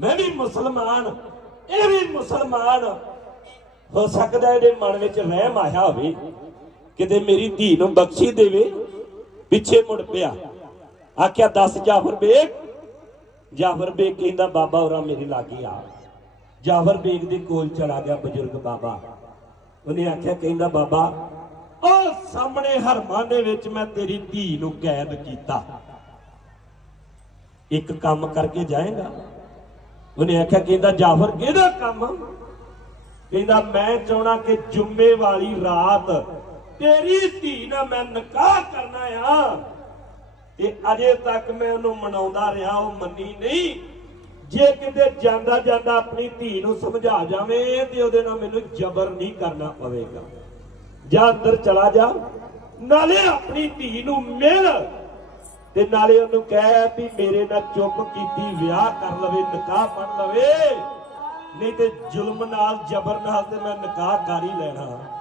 ਮੈਂ ਵੀ ਮੁਸਲਮਾਨ, ਇਹ ਵੀ ਮੁਸਲਮਾਨ। ਹੋ ਸਕਦਾ ਇਹਦੇ ਮਨ ਵਿੱਚ ਰਹਿਮ ਆਇਆ ਹੋਵੇ, ਕਿਤੇ ਮੇਰੀ ਧੀ ਨੂੰ ਬਖਸ਼ੀ ਦੇਵੇ, ਪਿੱਛੇ ਮੁੜ ਪਿਆ। ਆਖਿਆ, ਦੱਸ ਜਾਫਰ ਬੇਗ। ਜਾਫਰ ਬੇਗ ਕਹਿੰਦਾ, ਬਾਬਾ ਹੋਰਾਂ ਮੇਰੇ ਲਾਗੇ ਆ। ਜਾਫਰ ਬੇਗ ਦੇ ਕੋਲ ਚਲਾ ਗਿਆ ਬਜ਼ੁਰਗ ਬਾਬਾ। ਉਹਨੇ ਆਖਿਆ, ਕਹਿੰਦਾ, ਬਾਬਾ, ਉਹ ਸਾਹਮਣੇ ਹਰਮਾਂ ਦੇ ਵਿੱਚ ਮੈਂ ਤੇਰੀ ਧੀ ਨੂੰ ਕੈਦ ਕੀਤਾ। ਇੱਕ ਕੰਮ ਕਰਕੇ ਜਾਏਗਾ। ਉਹਨੇ ਆਖਿਆ, ਕਹਿੰਦਾ, ਜਾਫਰ ਕਿਹਦਾ ਕੰਮ? ਕਹਿੰਦਾ, ਮੈਂ ਚਾਹਣਾ ਕਿ ਜੁੰਮੇ ਵਾਲੀ ਰਾਤ ਤੇਰੀ ਧੀ ਨਾਲ ਮੈਂ ਨਿਕਾਹ ਕਰਨਾ ਆ। ਤੇ ਅਜੇ ਤੱਕ ਮੈਂ ਉਹਨੂੰ ਮਨਾਉਂਦਾ ਰਿਹਾ, ਉਹ ਮੰਨੀ ਨਹੀਂ। ਜੇ ਕਿਤੇ ਜਾਂਦਾ ਜਾਂਦਾ ਆਪਣੀ ਧੀ ਨੂੰ ਸਮਝਾ ਜਾਵੇ, ਤੇ ਉਹਦੇ ਨਾਲ ਮੈਨੂੰ ਜ਼ਬਰ ਨਹੀਂ ਕਰਨਾ ਪਵੇਗਾ। ਜਾਂ ਅੰਦਰ ਚਲਾ ਜਾ, ਨਾਲੇ ਆਪਣੀ ਧੀ ਨੂੰ ਮਿਲ। ਤੇ ਨਾਲੇ ਉਹਨੂੰ ਕਹਿ ਵੀ ਮੇਰੇ ਨਾਲ ਚੁੱਪ ਕੀਤੀ, ਵਿਆਹ ਕਰ ਲਵੇ, ਨਿਕਾਹ ਪੜ ਲਵੇ। ਨਹੀਂ ਤੇ ਜ਼ੁਲਮ ਨਾਲ, ਜ਼ਬਰ ਨਾਲ ਤੇ ਮੈਂ ਨਿਕਾਹ ਕਰ ਹੀ ਲੈਣਾ।